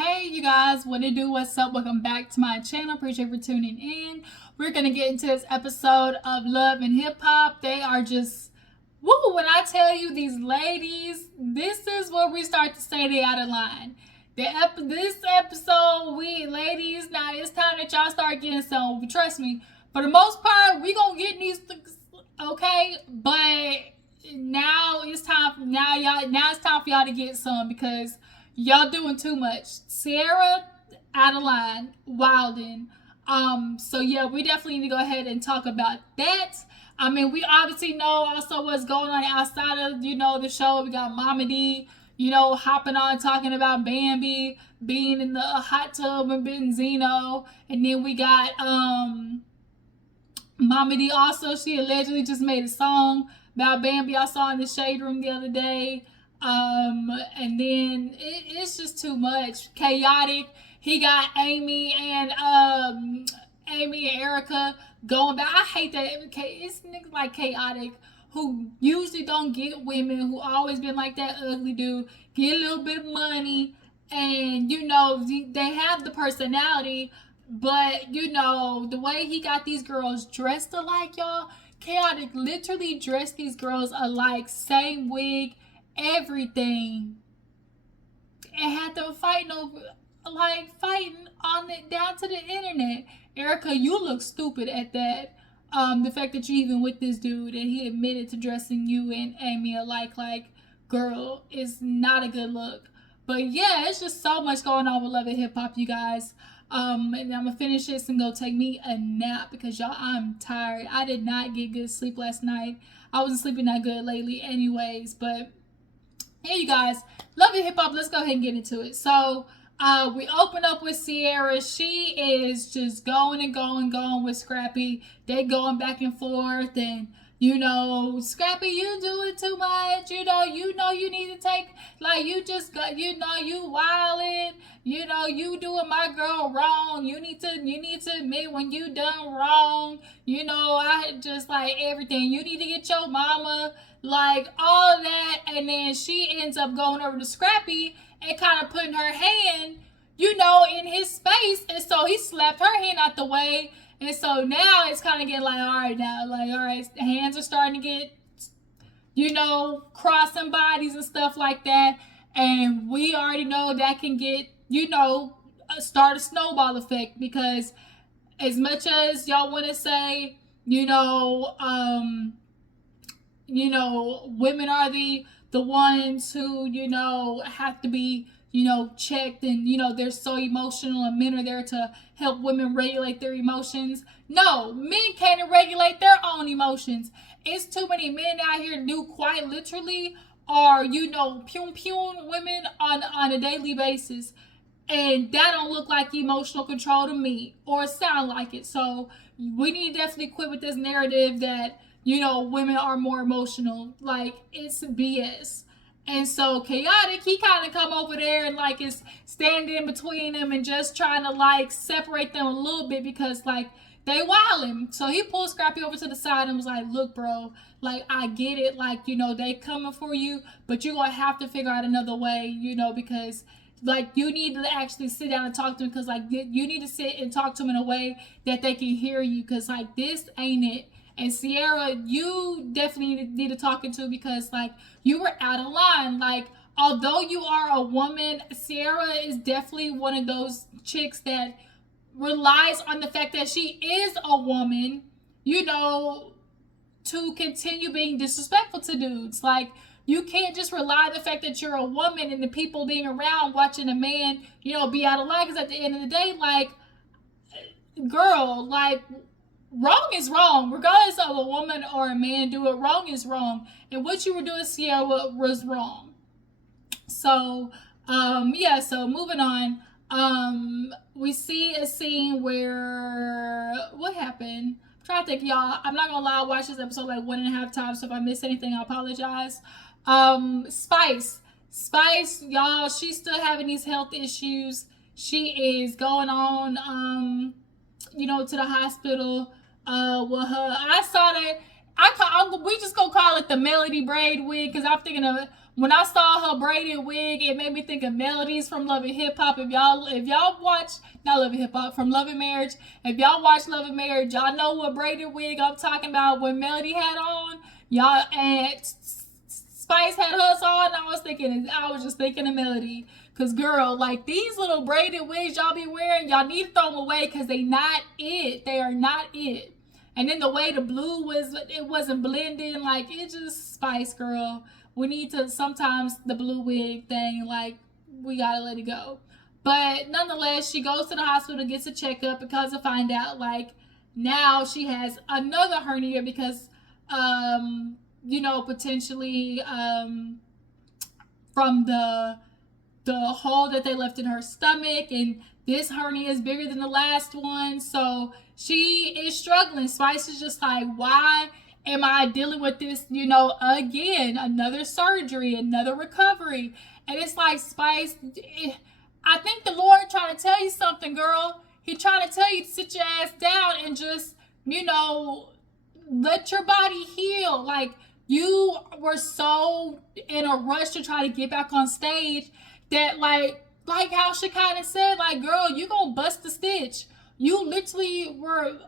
Hey, you guys, what it do? What's up? Welcome back to my channel. Appreciate for tuning in. We're gonna get into this episode of Love and Hip Hop. They are just woo. When I tell you these ladies, this is where we start to say they out of line. This episode, we ladies, now it's time that y'all start getting some. Trust me, for the most part, we gonna get these things, okay? But now it's time. Now it's time for y'all to get some because y'all doing too much. Sierra out of line, wilding. So yeah, we definitely need to go ahead and talk about that. I mean, we obviously know also what's going on outside of, the show. We got Mama D, hopping on talking about Bambi being in the hot tub and Benzino. And then we got Mama D also, she allegedly just made a song about Bambi I saw in the Shade Room the other day. And then it's just too much. Khaotic, he got Amy and Erica going back. I hate that. It's niggas like Khaotic who usually don't get women, who always been like that ugly dude, get a little bit of money, and they have the personality, but the way he got these girls dressed alike, y'all. Khaotic literally dressed these girls alike, same wig, everything, and had them fighting on it down to the internet. Erica, you look stupid at that. The fact that you even with this dude and he admitted to dressing you and Amy alike, girl, is not a good look. But yeah, it's just so much going on with Love and Hip Hop, you guys. And I'm gonna finish this and go take me a nap because y'all, I'm tired. I did not get good sleep last night. I wasn't sleeping that good lately anyways, but hey, you guys, Love and Hip Hop, let's go ahead and get into it. So we open up with Sierra. She is just going and going with Scrappy. They going back and forth, and Scrappy, you doing too much. You need to take, you just got, you wildin'. You doing my girl wrong. You need to admit when you done wrong. I just everything. You need to get your mama, all that, and then she ends up going over to Scrappy and kind of putting her hand, in his space, and so he slapped her hand out the way. And so now it's kind of getting all right now, all right, the hands are starting to get, crossing bodies and stuff like that. And we already know that can get, start a snowball effect, because as much as y'all want to say, women are the ones who, have to be, checked, and, they're so emotional, and men are there to help women regulate their emotions. No, men can't regulate their own emotions. It's too many men out here who quite literally are, pum women on a daily basis. And that don't look like emotional control to me, or sound like it. So we need to definitely quit with this narrative that, women are more emotional. It's BS. And so Khaotic, he kind of come over there and is standing in between them and just trying to separate them a little bit, because they wildin'. So he pulled Scrappy over to the side and was like, look, bro, I get it. They coming for you, but you're going to have to figure out another way, because you need to actually sit down and talk to them, because you need to sit and talk to them in a way that they can hear you, because this ain't it. And Sierra, you definitely need to talk to, because you were out of line. Although you are a woman, Sierra is definitely one of those chicks that relies on the fact that she is a woman, to continue being disrespectful to dudes. You can't just rely on the fact that you're a woman and the people being around watching a man, be out of line. Because at the end of the day, girl, wrong is wrong, regardless of a woman or a man do it. Wrong is wrong, and what you were doing, Sierra, was wrong. So yeah, so moving on, we see a scene where, what happened? I'm trying to think, y'all. I'm not gonna lie, I watched this episode 1.5 times, so if I missed anything, I apologize. Spice, y'all, she's still having these health issues. She is going on to the hospital with her. I saw that. We just gonna call it the Melody braid wig, because I'm thinking of when I saw her braided wig, it made me think of Melodies from Love and Hip Hop. If y'all watch, not Love and Hip Hop, from Love and Marriage. If y'all watch Love and Marriage, y'all know what braided wig I'm talking about. When Melody had on, y'all, and Spice had hers on. I was just thinking of Melody. Cause girl, like these little braided wigs y'all be wearing, y'all need to throw them away because they not it. They are not it. And then the way the blue was, it wasn't blending. Like it just Spice, girl. We need to, sometimes the blue wig thing, like we gotta let it go. But nonetheless, she goes to the hospital, gets a checkup because to find out like now she has another hernia because potentially from the hole that they left in her stomach, and this hernia is bigger than the last one, so she is struggling. Spice is just like, why am I dealing with this, again, another surgery, another recovery? And it's like, Spice, I think the Lord trying to tell you something, girl. He trying to tell you to sit your ass down and just, let your body heal. Like, you were so in a rush to try to get back on stage that, like how Shekinah said, like, girl, you gonna bust the stitch. You literally were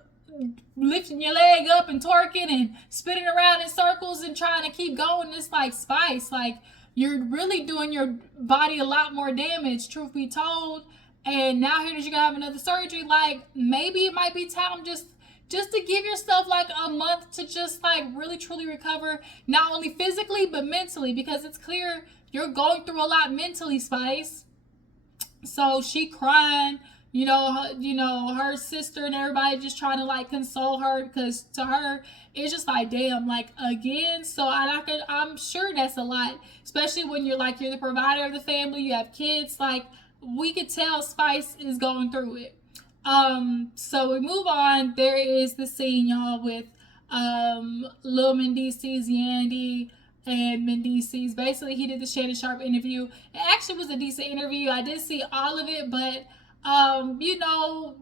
lifting your leg up and twerking and spinning around in circles and trying to keep going. It's like, Spice, like, you're really doing your body a lot more damage, truth be told. And now here that you're gonna have another surgery, like, maybe it might be time just to give yourself like a month to just like really truly recover, not only physically but mentally, because it's clear you're going through a lot mentally, Spice. So she crying, her sister and everybody just trying to like console her, because to her it's just like, damn, like again. So I'm sure that's a lot, especially when you're the provider of the family, you have kids. Like, we could tell Spice is going through it. So we move on. There is the scene, y'all, with Lil Mendeecees, Yandy, and Mendeecees. Basically, he did the Shannon Sharp interview. It actually was a decent interview. I didn't see all of it, but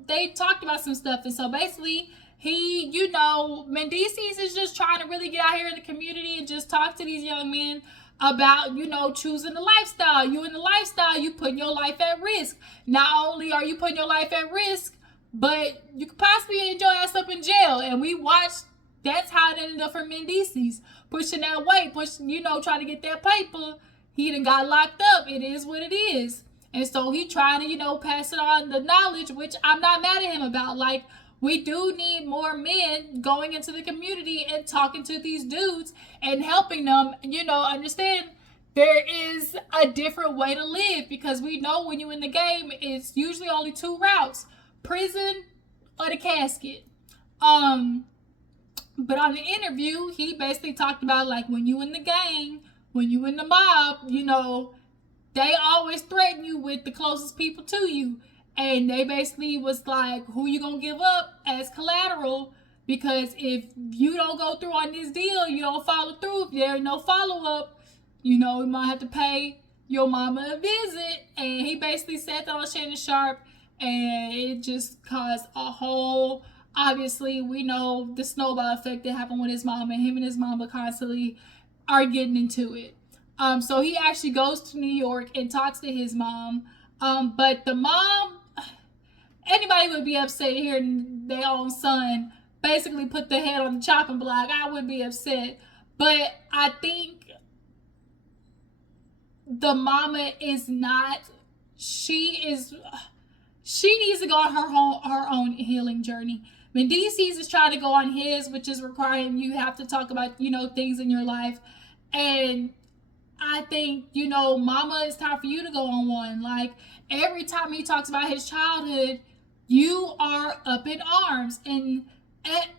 they talked about some stuff. And so basically, Mendeecees is just trying to really get out here in the community and just talk to these young men about, choosing the lifestyle. You in the lifestyle, you putting your life at risk. Not only are you putting your life at risk, but you could possibly end your ass up in jail. And we watched, that's how it ended up for Mendeecees. Pushing that weight, trying to get that paper. He done got locked up. It is what it is. And so he trying to, pass it on the knowledge, which I'm not mad at him about. Like, we do need more men going into the community and talking to these dudes and helping them, understand there is a different way to live, because we know when you're in the game, it's usually only two routes: prison or the casket. But on the interview, he basically talked about, like, when you in the gang, when you in the mob, they always threaten you with the closest people to you. And they basically was like, who you gonna give up as collateral? Because if you don't go through on this deal, you don't follow through, if there ain't no follow-up, we might have to pay your mama a visit. And he basically said that on Shannon Sharp, and it just caused a whole, obviously, we know the snowball effect that happened with his mom, and him and his mama constantly are getting into it. So he actually goes to New York and talks to his mom. But the mom, anybody would be upset hearing their own son basically put the head on the chopping block. I would be upset. But I think the mama is not, she needs to go on her own healing journey. Mendeecees is trying to go on his, which is requiring you have to talk about, things in your life. And I think, mama, it's time for you to go on one. Like, every time he talks about his childhood, you are up in arms. And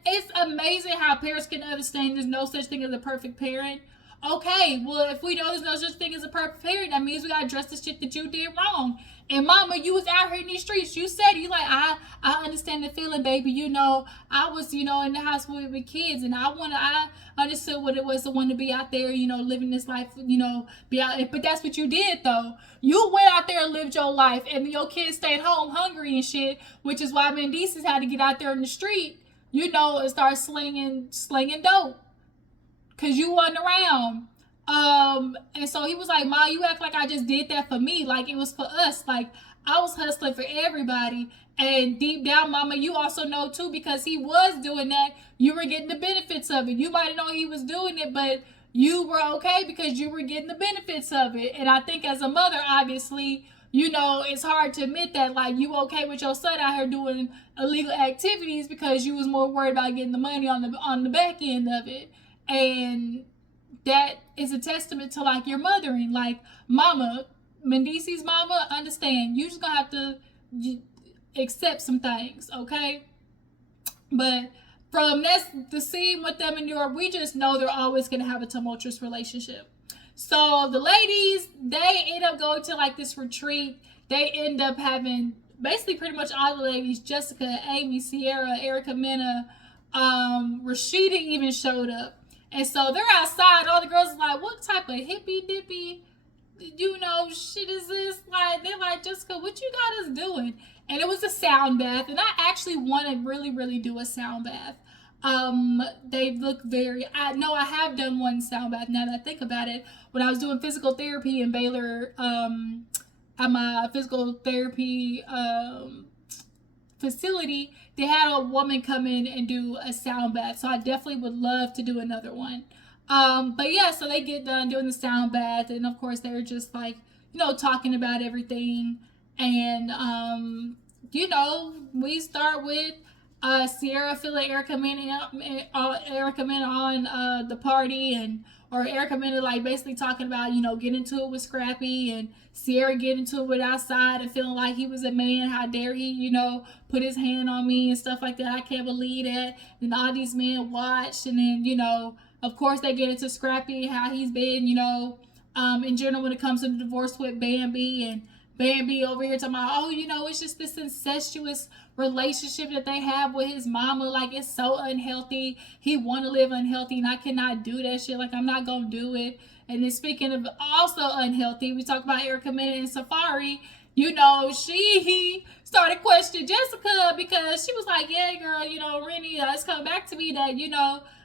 it's amazing how parents can understand there's no such thing as a perfect parent. Okay, well, if we know there's no such thing as a perfect parent, that means we gotta address the shit that you did wrong. And mama, you was out here in these streets. You said, I understand the feeling, baby. I was, in the house with kids, and I understood what it was to want to be out there, living this life, be out. But that's what you did, though. You went out there and lived your life, and your kids stayed home hungry and shit, which is why Mendeecees had to get out there in the street, and start slinging dope. Because you wasn't around. And so he was like, Ma, you act like I just did that for me. Like it was for us. Like I was hustling for everybody. And deep down, Mama, you also know too, because he was doing that, you were getting the benefits of it. You might know he was doing it, but you were okay because you were getting the benefits of it. And I think as a mother, obviously, it's hard to admit that, like, you okay with your son out here doing illegal activities because you was more worried about getting the money on the back end of it. And that is a testament to, like, your mothering. Like, Mama, Mendeecees mama, understand, you just gonna have to accept some things, okay? But from the scene with them in New York, we just know they're always gonna have a tumultuous relationship. So the ladies, they end up going to like this retreat. They end up having basically pretty much all the ladies: Jessica, Amy, Sierra, Erica Mena, Rashida even showed up. And so they're outside. All the girls are like, what type of hippy dippy, shit is this? Like, they're like, Jessica, what you got us doing? And it was a sound bath. And I actually want to really, really do a sound bath. They look I know I have done one sound bath now that I think about it. When I was doing physical therapy in Baylor, at my physical therapy, facility, they had a woman come in and do a sound bath. So I definitely would love to do another one. But yeah, so they get done doing the sound bath, and of course they're just like, talking about everything. And we start with Sierra feeling Erica Mena on the party, or Erica Mena like basically talking about, getting into it with Scrappy, and Sierra getting into it with Outside and feeling like he was a man. How dare he, put his hand on me and stuff like that. I can't believe that. And all these men watched, and then, of course they get into Scrappy, how he's been, in general when it comes to the divorce with Bambi, and Bambi over here talking about, it's just this incestuous relationship that they have with his mama. Like, it's so unhealthy. He want to live unhealthy, and I cannot do that shit. Like, I'm not going to do it. And then speaking of also unhealthy, we talk about Erica Mena and Safaree. She started questioning Jessica because she was like, yeah, girl, Rennie, it's come back to me that,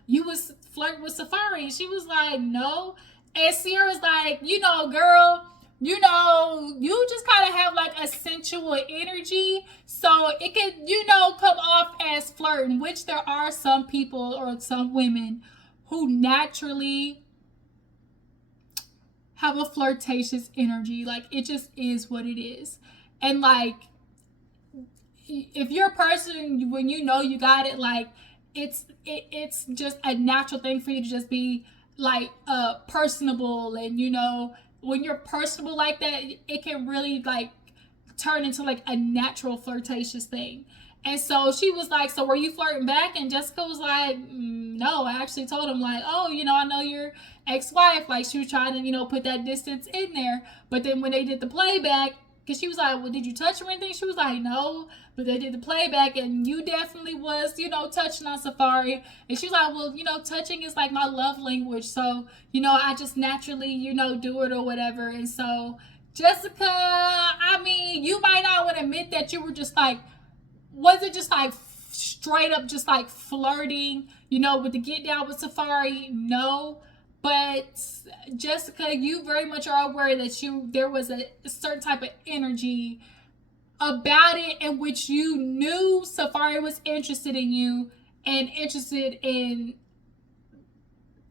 you was flirting with Safaree. She was like, no. And Sierra's like, girl, you just kind of have like a sensual energy, so it could, come off as flirting, which there are some people or some women who naturally have a flirtatious energy. Like, it just is what it is. And like, if you're a person, when you got it, like, it's just a natural thing for you to just be like personable. And when you're personable like that, it can really like turn into like a natural flirtatious thing. And so she was like, so were you flirting back? And Jessica was like, no. I actually told him like, oh, I know your ex-wife. Like, she was trying to, put that distance in there. But then when they did the playback, because she was like, well, did you touch her or anything? She was like, no. But they did the playback, and you definitely was, touching on Safaree. And she was like, well, touching is like my love language. So, I just naturally, do it or whatever. And so, Jessica, I mean, you might not want to admit that you were just like, was it just like straight up just like flirting, with the get down with Safaree? No. But Jessica, you very much are aware that there was a certain type of energy about it in which you knew Safaree was interested in you, and interested in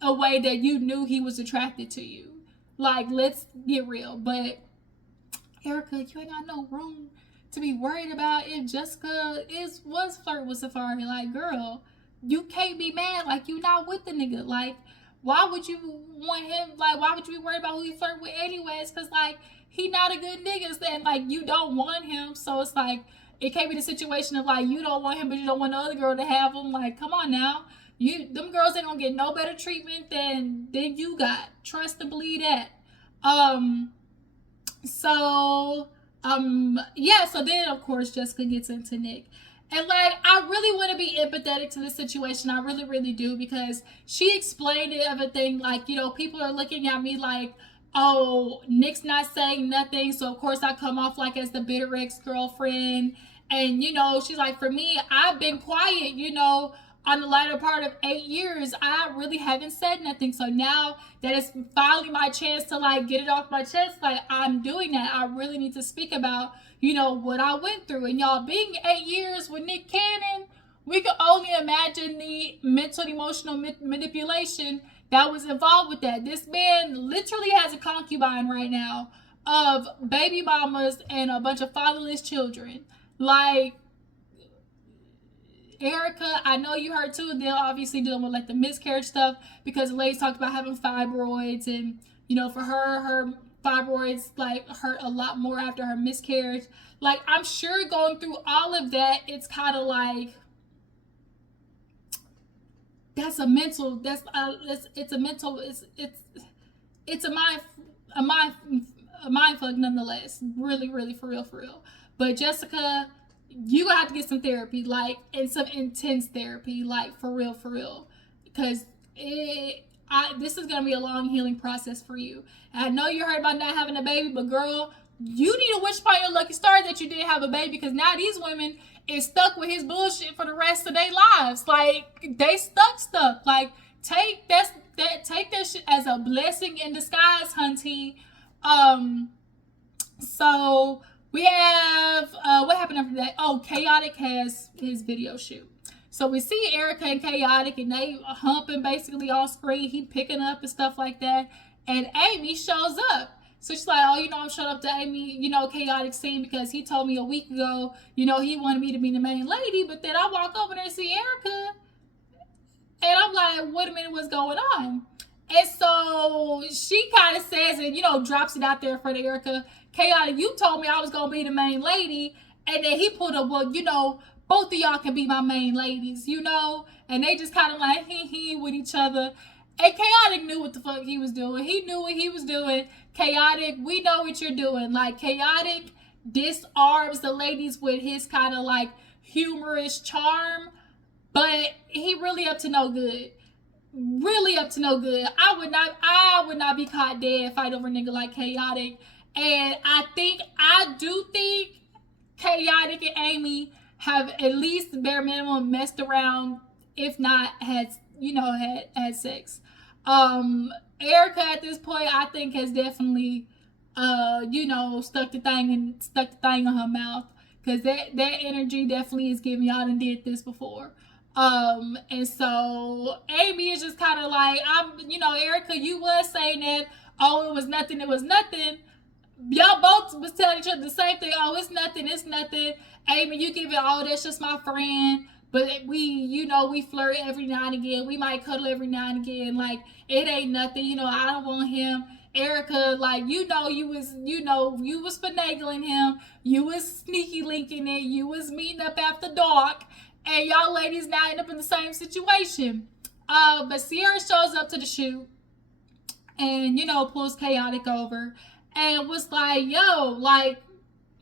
a way that you knew he was attracted to you. Like, let's get real. But Erica, you ain't got no room to be worried about if Jessica was flirting with Safaree. Like, girl, you can't be mad. Like, you not with the nigga. Like, why would you want him? Like, why would you be worried about who he flirt with anyways? Because, like, he not a good nigga, and like, you don't want him. So it's like, it can't be the situation of like, you don't want him but you don't want the other girl to have him. Like, come on now, them girls ain't gonna get no better treatment than you got. Trust and believe that. So then of course Jessica gets into Nick. And like, I really want to be empathetic to this situation. I really, really do, because she explained everything. Like, people are looking at me like, oh, Nick's not saying nothing, so of course I come off like as the bitter ex-girlfriend. And she's like, for me, I've been quiet, on the latter part of 8 years, I really haven't said nothing. So now that it's finally my chance to like get it off my chest, like I'm doing that. I really need to speak about, what I went through. And y'all, being 8 years with Nick Cannon, we can only imagine the mental and emotional manipulation that was involved with that. This man literally has a concubine right now of baby mamas and a bunch of fatherless children. Like, Erica, I know you heard too. They're obviously dealing with like the miscarriage stuff because the lady talked about having fibroids, and for her fibroids like hurt a lot more after her miscarriage. Like, I'm sure going through all of that, it's kind of like it's a mental mind fuck nonetheless. Really, really, for real. But Jessica, you gonna have to get some therapy, like, and some intense therapy, like, for real, because this is gonna be a long healing process for you. And I know you heard about not having a baby, but girl, you need to wish by your lucky stars that you did have a baby, because now these women is stuck with his bullshit for the rest of their lives. Like, they stuck. Like, take that shit as a blessing in disguise, hunty. So we have what happened after that? Oh, Khaotic has his video shoot. So we see Erica and Khaotic, and they humping basically on screen. He picking up and stuff like that. And Amy shows up. So she's like, oh, I'm showing up to Amy, Khaotic scene because he told me a week ago, he wanted me to be the main lady. But then I walk over there and see Erica. And I'm like, wait a minute, what's going on? And so she kind of says it, drops it out there for Erica. Khaotic, you told me I was going to be the main lady. And then he put up, well, both of y'all can be my main ladies, And they just kind of like, hee with each other. And Khaotic knew what the fuck he was doing. He knew what he was doing. Khaotic, we know what you're doing. Like, Khaotic disarms the ladies with his kind of like humorous charm. But he really up to no good. Really up to no good. I would not be caught dead fighting over a nigga like Khaotic. And I do think Khaotic and Amy have at least bare minimum messed around, if not had sex. Erica at this point, I think, has definitely stuck the thing in her mouth, because that energy definitely is giving y'all done did this before. And so Amy is just kind of like, Erica, you was saying that, oh, it was nothing. Y'all both was telling each other the same thing. Oh, it's nothing. Amy, you give it, oh, that's just my friend. But we flirt every now and again. We might cuddle every now and again. Like, it ain't nothing. I don't want him. Erica, like, you was finagling him. You was sneaky linking it. You was meeting up after dark. And y'all ladies now end up in the same situation. But Sierra shows up to the shoot and, pulls Khaotic over and was like, yo, like,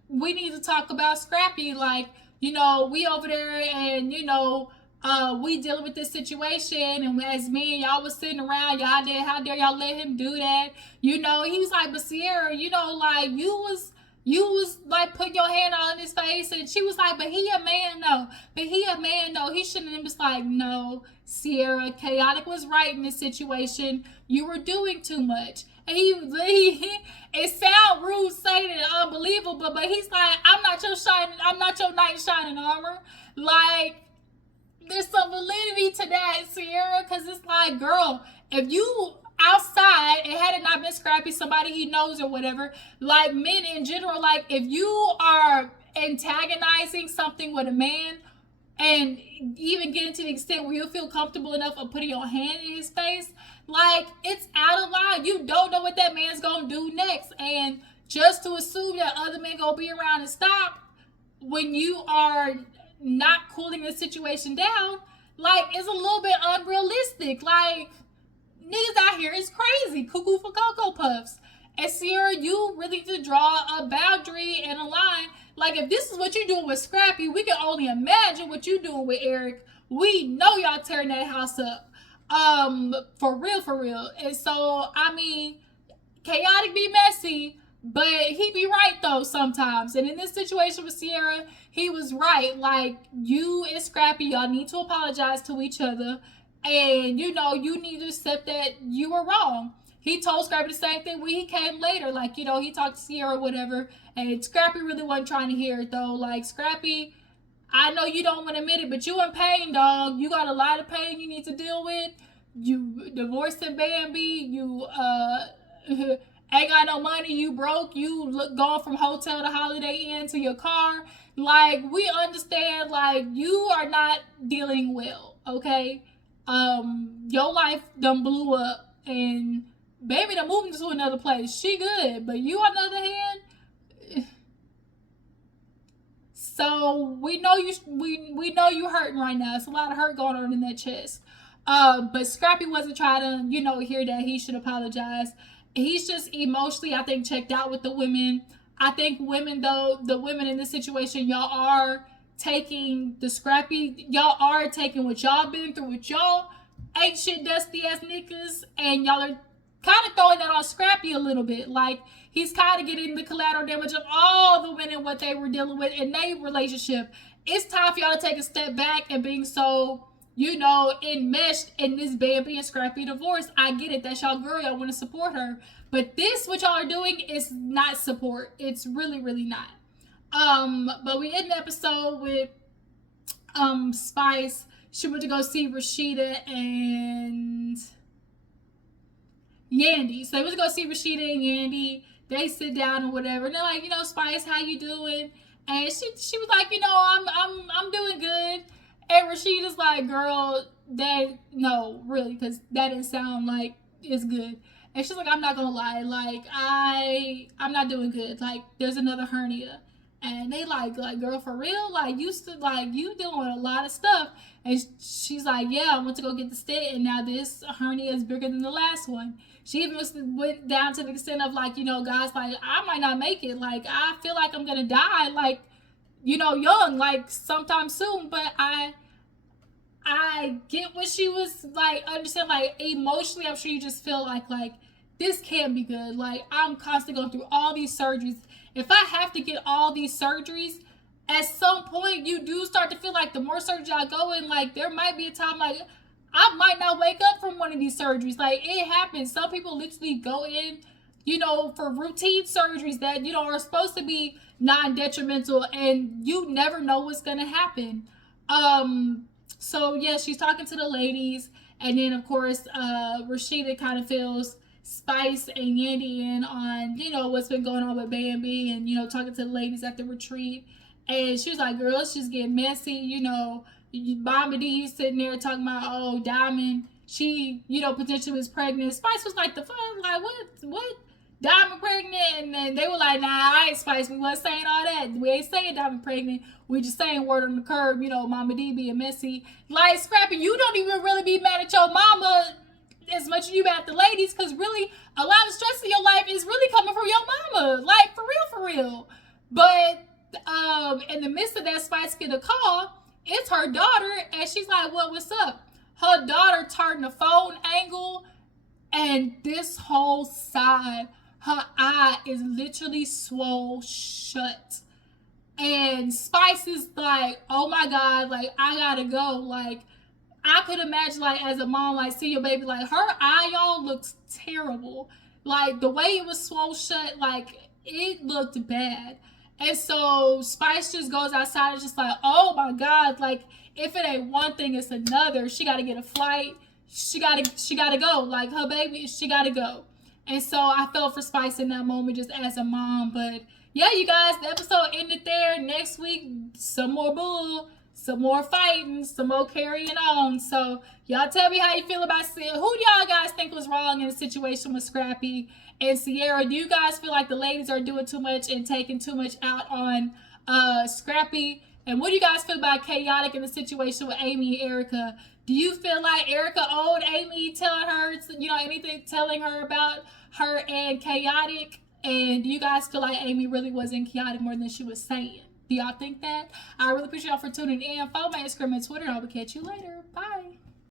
we need to talk about Scrappy. Like, we over there and, we dealing with this situation. And as me and y'all was sitting around, how dare y'all let him do that? He was like, but Sierra, like, you was like putting your hand on his face. And she was like, but he a man though. He shouldn't have. Just like, no, Sierra, Khaotic was right in this situation. You were doing too much. And it sound rude saying it, unbelievable, but he's like, I'm not your knight in shining armor. Like, there's some validity to that, Sierra, because it's like, girl, if you outside, and had it not been Scrappy, somebody he knows or whatever, like, men in general, like, if you are antagonizing something with a man, and even getting to the extent where you feel comfortable enough of putting your hand in his face, like, it's out of line. You don't know what that man's gonna do next. And just to assume that other men gonna be around and stop when you are not cooling the situation down, like, it's a little bit unrealistic. Like, niggas out here is crazy. Cuckoo for Cocoa Puffs. And Sierra, you really need to draw a boundary and a line. Like, if this is what you're doing with Scrappy, we can only imagine what you're doing with Eric. We know y'all tearing that house up. For real. And so, I mean, Khaotic be messy, But he be right though sometimes. And in this situation with Sierra, he was right. Like, you and Scrappy, y'all need to apologize to each other. And you need to accept that you were wrong. He told Scrappy the same thing when he came later. Like, he talked to Sierra or whatever. And Scrappy really wasn't trying to hear it though. Like, Scrappy, I know you don't want to admit it, but you in pain, dog. You got a lot of pain you need to deal with. You divorcing Bambi. You ain't got no money. You broke. You gone from hotel to Holiday Inn to your car. Like, we understand. Like, you are not dealing well. Okay, your life done blew up, and baby done moving to another place. She good, but you on the other hand. So we know we know you hurting right now. It's a lot of hurt going on in that chest. But Scrappy wasn't trying to, hear that he should apologize. He's just emotionally, I think, checked out with the women. I think women, though, the women in this situation, y'all are taking y'all are taking what y'all been through with y'all ain't shit dusty ass niggas, and y'all are kind of throwing that on Scrappy a little bit. Like, he's kind of getting the collateral damage of all the women, what they were dealing with in their relationship. It's time for y'all to take a step back and being so, enmeshed in this Bambi and Scrappy divorce. I get it. That's y'all girl. Y'all want to support her. But this, what y'all are doing, is not support. It's really, really not. But we end the episode with Spice. She went to go see Rashida and Yandy. So they went to go see Rashida and Yandy. They sit down or whatever, and they're like, Spice, how you doing? And she was like, I'm doing good. And Rashida's like, girl, no, really, because that didn't sound like it's good. And she's like, I'm not gonna lie, like, I'm not doing good. Like, there's another hernia. And they like, girl, for real? Like, you dealing with a lot of stuff. And she's like, yeah, I went to go get the stent, and now this hernia is bigger than the last one. She even went down to the extent of, like, guys, like, I might not make it. Like, I feel like I'm gonna die, like, young, like, sometime soon. But I get what she was, like, understand, like, emotionally, I'm sure you just feel like, this can't be good. Like, I'm constantly going through all these surgeries. If I have to get all these surgeries, at some point, you do start to feel like the more surgery I go in, like, there might be a time, like, I might not wake up from one of these surgeries. Like, it happens. Some people literally go in, for routine surgeries that, are supposed to be non-detrimental, and you never know what's going to happen. So, yeah, she's talking to the ladies, and then, of course, Rashida kind of fills Spice and Yandy in on, what's been going on with Bambi, and, talking to the ladies at the retreat. And she was like, girl, it's just getting messy, Mama D sitting there talking about, oh, Diamond, she, potentially was pregnant. Spice was like, the fuck? Like, what? Diamond pregnant? And then they were like, nah, I ain't Spice. We wasn't saying all that. We ain't saying Diamond pregnant. We just saying word on the curb, Mama D being messy. Like, Scrappy, you don't even really be mad at your mama as much as you mad at the ladies, because really, a lot of stress in your life is really coming from your mama. Like, for real. But in the midst of that, Spice get a call. It's her daughter, and she's like, what's up? Her daughter turned the phone angle, and this whole side, her eye is literally swole shut. And Spice is like, oh my God, like, I gotta go. Like, I could imagine, like, as a mom, like, see your baby, like, her eye, y'all, looks terrible. Like, the way it was swole shut, like, it looked bad. And so Spice just goes outside and just like, oh my God, like, if it ain't one thing, it's another. She got to get a flight. She gotta go. Like, her baby, she gotta go. And so I felt for Spice in that moment just as a mom. But yeah, you guys, the episode ended there. Next week, some more bull, some more fighting, some more carrying on. So y'all tell me how you feel about Sierra. Who do y'all guys think was wrong in the situation with Scrappy and Sierra? Do you guys feel like the ladies are doing too much and taking too much out on Scrappy? And what do you guys feel about Khaotic in the situation with Amy and Erica? Do you feel like Erica owed Amy telling her, telling her about her and Khaotic? And do you guys feel like Amy really was in Khaotic more than she was saying? Do y'all think that? I really appreciate y'all for tuning in. Follow my Instagram and Twitter, and I will catch you later. Bye.